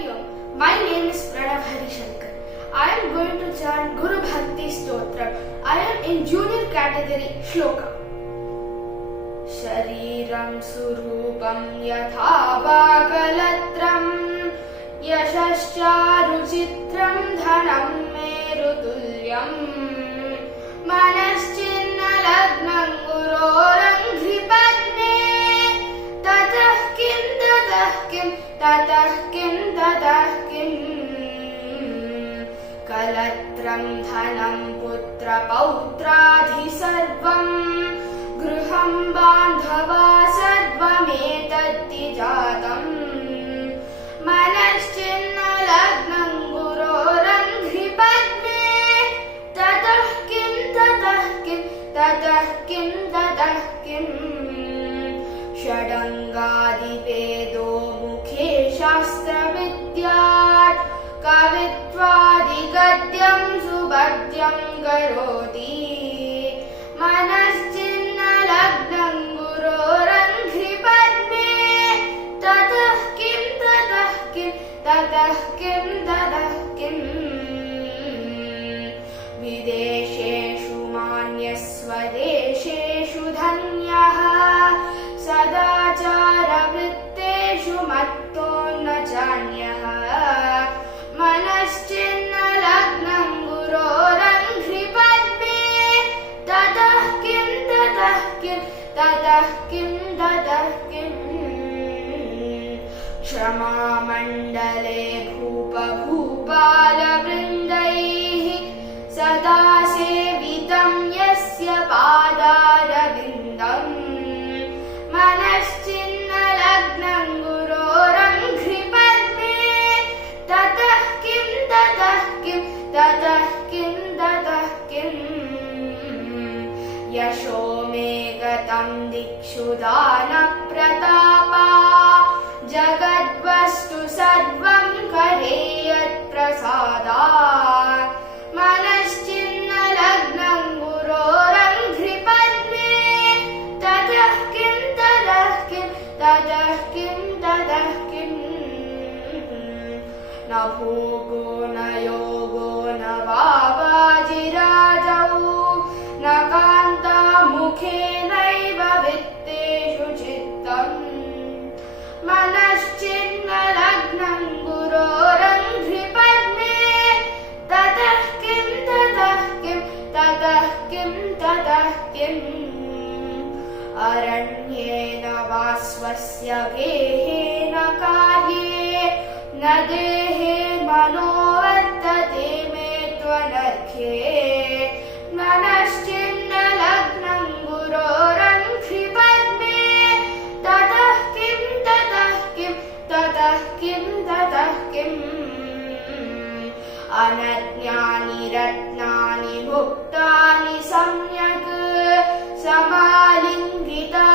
Hari Om. My name is Pranav Harishankar. I am going to chant Guru Bhakti Stotra. I am in junior category Shloka. Shariram surupam yatha vagalatram yashascharuchitram dhanam merutulyam manaschinna lagnam gurorangripadme tatah kim kalatram dhanam putra pautradi sarvam gruham bandhava sarvametatti jatam manaschinna lagnam gurorangripadme tatah kim षडङ्गादिवेदो मुखे शास्त्रविद्यात् कवित्वादिगद्यं सुभद्यं करोति मनश्चिन्न लग्नं गुरोरङ्घ्रिपद्मे ततः किं विदेशेषु मान्यस्वदेशेषु धन्यः सदाचारवृत्तेषु मत्तो न चान्यः मनश्चिन्न लग्नं गुरोरङ्घ्रिपद्मे ततः किं क्षमामण्डले भूपभूपालवृन्दैः सदा सेवितं यस्य पादारविन्दम् मनश्चिन्न लग्नं गुरोरङ्घ्रिपद्मे ततः किं यशो मे गतं दिक्षु दानप्रतापा जगद्वस्तु सर्वं करे यत्प्रसादात् मनश्चिन्न लग्नं गुरोरङ्घ्रिपद्मे ततः किं न भोगो न योगो न वाजिराजौ न कान्तामुखेनैव वित्तेषु चित्तम् मनश्चिन्न लग्नं गुरोरङ्घ्रिपद्मे ततः किं अरण्येन वा स्वस्य गेहेन कार्ये न देहे मनो वर्तते मे त्वनर्घ्ये मनश्चिन्न लग्नं गुरोरङ्घ्रिपद्मे ततः किं अनज्ञानि रत्नानि मुक्तानि सम्यक् समालिङ्गिता